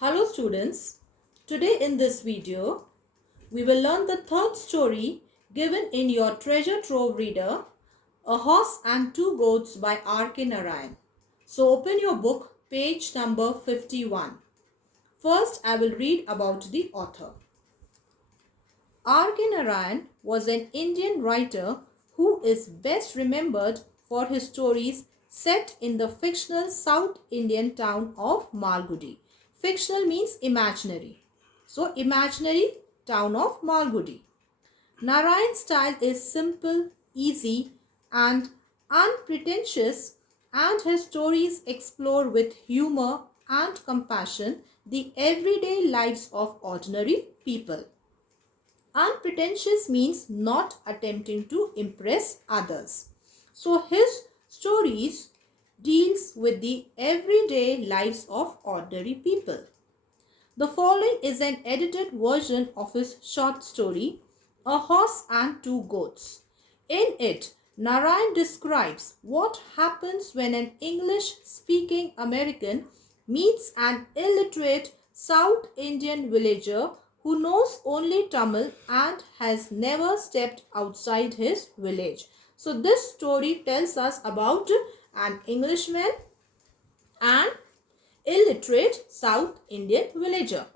Hello students, today in this video we will learn the third story given in your treasure trove reader, A Horse and Two Goats by R.K. Narayan. So open your book, page number 51. First I will read about the author. R.K. Narayan was an Indian writer who is best remembered for his stories set in the fictional South Indian town of Malgudi. Fictional means imaginary. So, imaginary town of Malgudi. Narayan's style is simple, easy, and unpretentious, and his stories explore with humor and compassion the everyday lives of ordinary people. Unpretentious means not attempting to impress others. So his stories deals with the everyday lives of ordinary people. The following is an edited version of his short story, A Horse and Two Goats. In it, Narayan describes what happens when an English-speaking American meets an illiterate South Indian villager who knows only Tamil and has never stepped outside his village. So this story tells us about an Englishman and illiterate South Indian villager.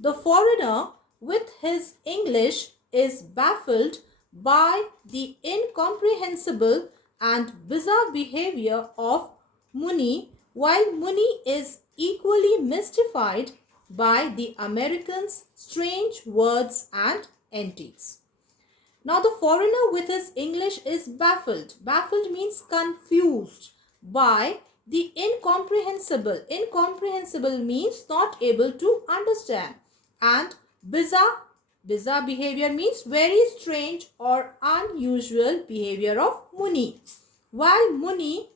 The foreigner with his English is baffled by the incomprehensible and bizarre behavior of Muni, while Muni is equally mystified by the American's strange words and antics. Now the foreigner with his English is baffled. Baffled means confused by the incomprehensible. Incomprehensible means not able to understand. And bizarre. Bizarre behavior means very strange or unusual behavior of Muni. While Muni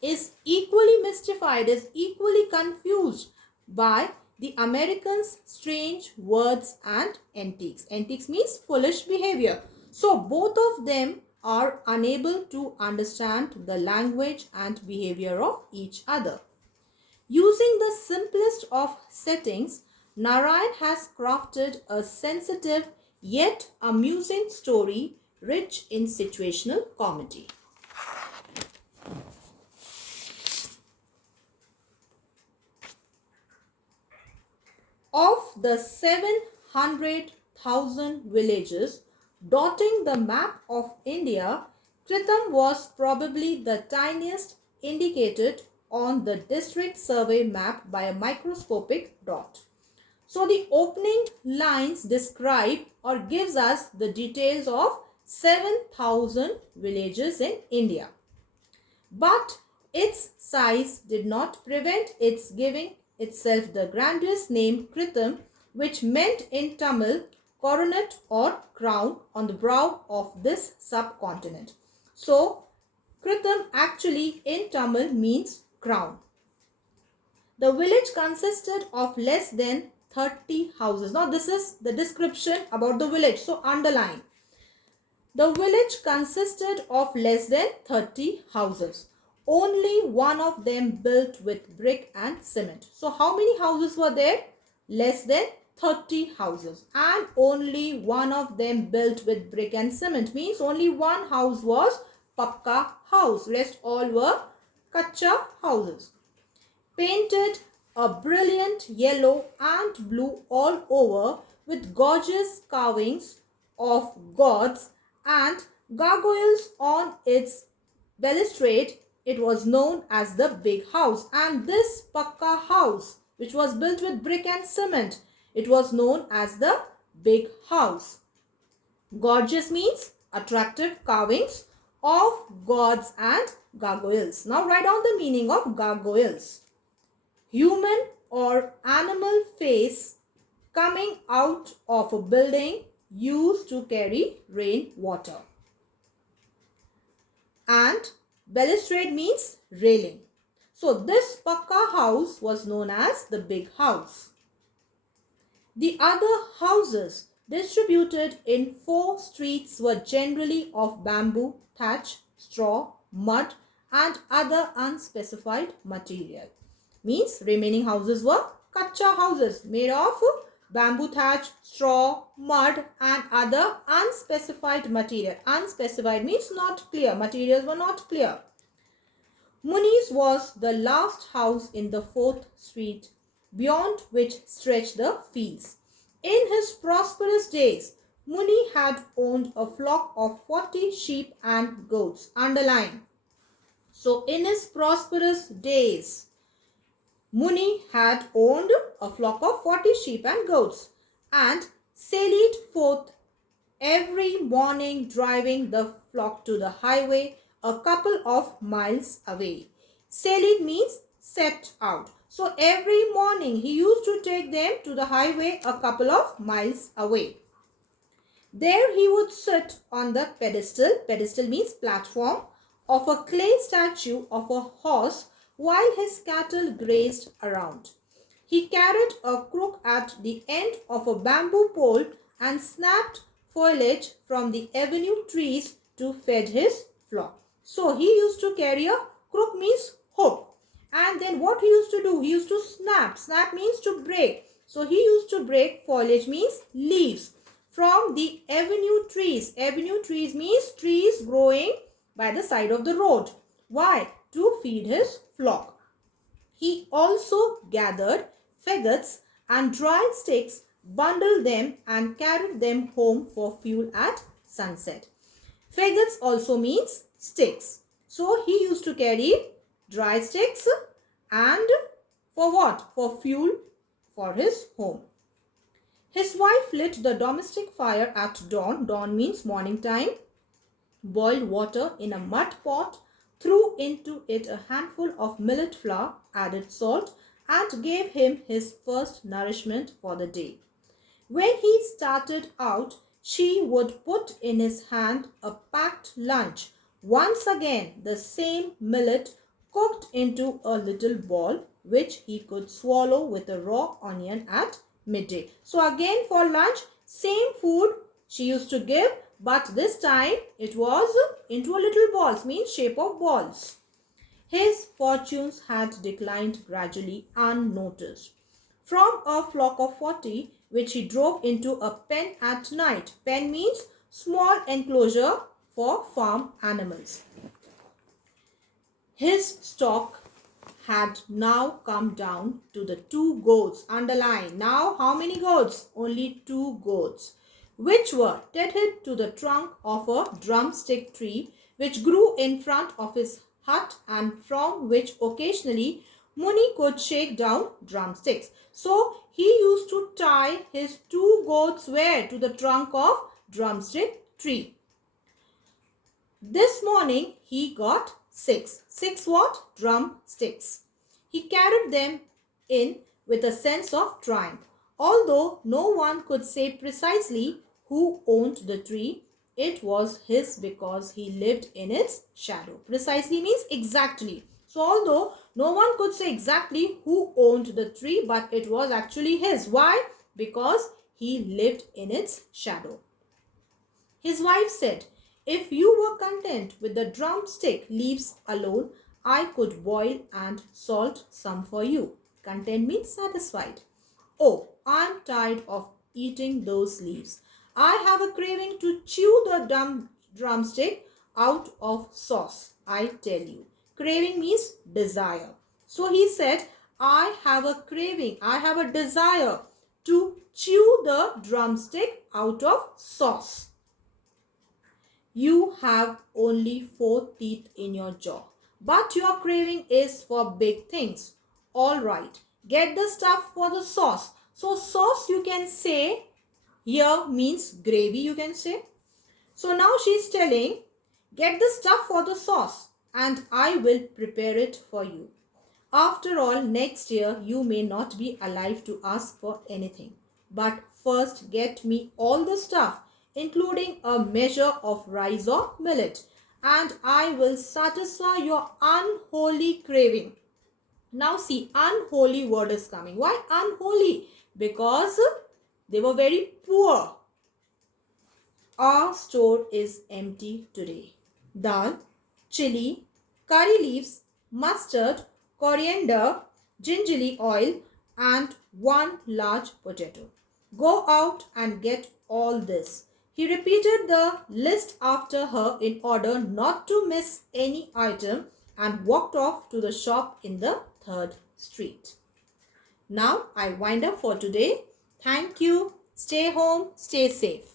is equally mystified, is equally confused by the Americans' strange words and antics. Antics means foolish behavior. So both of them are unable to understand the language and behavior of each other. Using the simplest of settings, Narayan has crafted a sensitive yet amusing story rich in situational comedy. Of the 700,000 villages dotting the map of India, Kritam was probably the tiniest indicated on the district survey map by a microscopic dot. So the opening lines describe or gives us the details of 7,000 villages in India. But its size did not prevent its giving itself the grandiose name Kritam, which meant in Tamil coronet or crown on the brow of this subcontinent. So, Kritam actually in Tamil means crown. The village consisted of less than 30 houses. Now, this is the description about the village. So, underline. The village consisted of less than 30 houses. Only one of them built with brick and cement. So how many houses were there? Less than 30 houses. And only one of them built with brick and cement. Means only one house was Pakka house. Rest all were Kacha houses. Painted a brilliant yellow and blue all over with gorgeous carvings of gods and gargoyles on its balustrade, it was known as the big house. And this Pakka house, which was built with brick and cement, it was known as the big house. Gorgeous means attractive carvings of gods and gargoyles. Now write down the meaning of gargoyles. Human or animal face coming out of a building used to carry rain water. And balustrade means railing. So this Pakka house was known as the big house. The other houses distributed in 4 streets were generally of bamboo, thatch, straw, mud and other unspecified material. Means remaining houses were kacha houses made of bamboo thatch, straw, mud and other unspecified material. Unspecified means not clear. Materials were not clear. Muni's was the last house in the 4th street, beyond which stretched the fields. In his prosperous days, Muni had owned a flock of 40 sheep and goats. Underline. So, in his prosperous days, Muni had owned a flock of 40 sheep and goats and sallied forth every morning, driving the flock to the highway a couple of miles away. Sallied means set out. So every morning he used to take them to the highway a couple of miles away. There he would sit on the pedestal, pedestal means platform, of a clay statue of a horse while his cattle grazed around. He carried a crook at the end of a bamboo pole and snapped foliage from the avenue trees to feed his flock. So he used to carry a crook means hook. And then what he used to do? He used to snap. Snap means to break. So he used to break foliage means leaves from the avenue trees. Avenue trees means trees growing by the side of the road. Why? To feed his flock. He also gathered faggots and dry sticks, bundled them and carried them home for fuel at sunset. Faggots also means sticks. So he used to carry dry sticks and for what? For fuel for his home. His wife lit the domestic fire at dawn. Dawn means morning time. Boiled water in a mud pot, threw into it a handful of millet flour, added salt, and gave him his first nourishment for the day. When he started out, she would put in his hand a packed lunch. Once again, the same millet cooked into a little ball, which he could swallow with a raw onion at midday. So again for lunch, same food she used to give, but this time it was into a little balls, means shape of balls. His fortunes had declined gradually unnoticed. From a flock of 40, which he drove into a pen at night. Pen means small enclosure for farm animals. His stock had now come down to the 2 goats. Underline. Now how many goats? Only 2 goats, which were tethered to the trunk of a drumstick tree which grew in front of his hut and from which occasionally Muni could shake down drumsticks. So he used to tie his 2 goats where? To the trunk of drumstick tree. This morning he got 6. 6 what? Drumsticks. He carried them in with a sense of triumph. Although no one could say precisely who owned the tree, it was his because he lived in its shadow. Precisely means exactly. So although no one could say exactly who owned the tree, but it was actually his. Why? Because he lived in its shadow. His wife said, "If you were content with the drumstick leaves alone, I could boil and salt some for you." Content means satisfied. "Oh, I'm tired of eating those leaves. I have a craving to chew the drumstick out of sauce, I tell you." Craving means desire. So he said, I have a craving, I have a desire to chew the drumstick out of sauce. You have only 4 teeth in your jaw, but your craving is for big things. All right, get the stuff for the sauce. So sauce you can say here means gravy, you can say. So now she is telling, get the stuff for the sauce and I will prepare it for you. After all, next year you may not be alive to ask for anything. But first get me all the stuff, including a measure of rice or millet, and I will satisfy your unholy craving. Now see, unholy word is coming. Why unholy? Because they were very poor. Our store is empty today. Dal, chili, curry leaves, mustard, coriander, gingerly oil, and 1 large potato. Go out and get all this. He repeated the list after her in order not to miss any item and walked off to the shop in the 3rd street. Now I wind up for today. Thank you. Stay home, stay safe.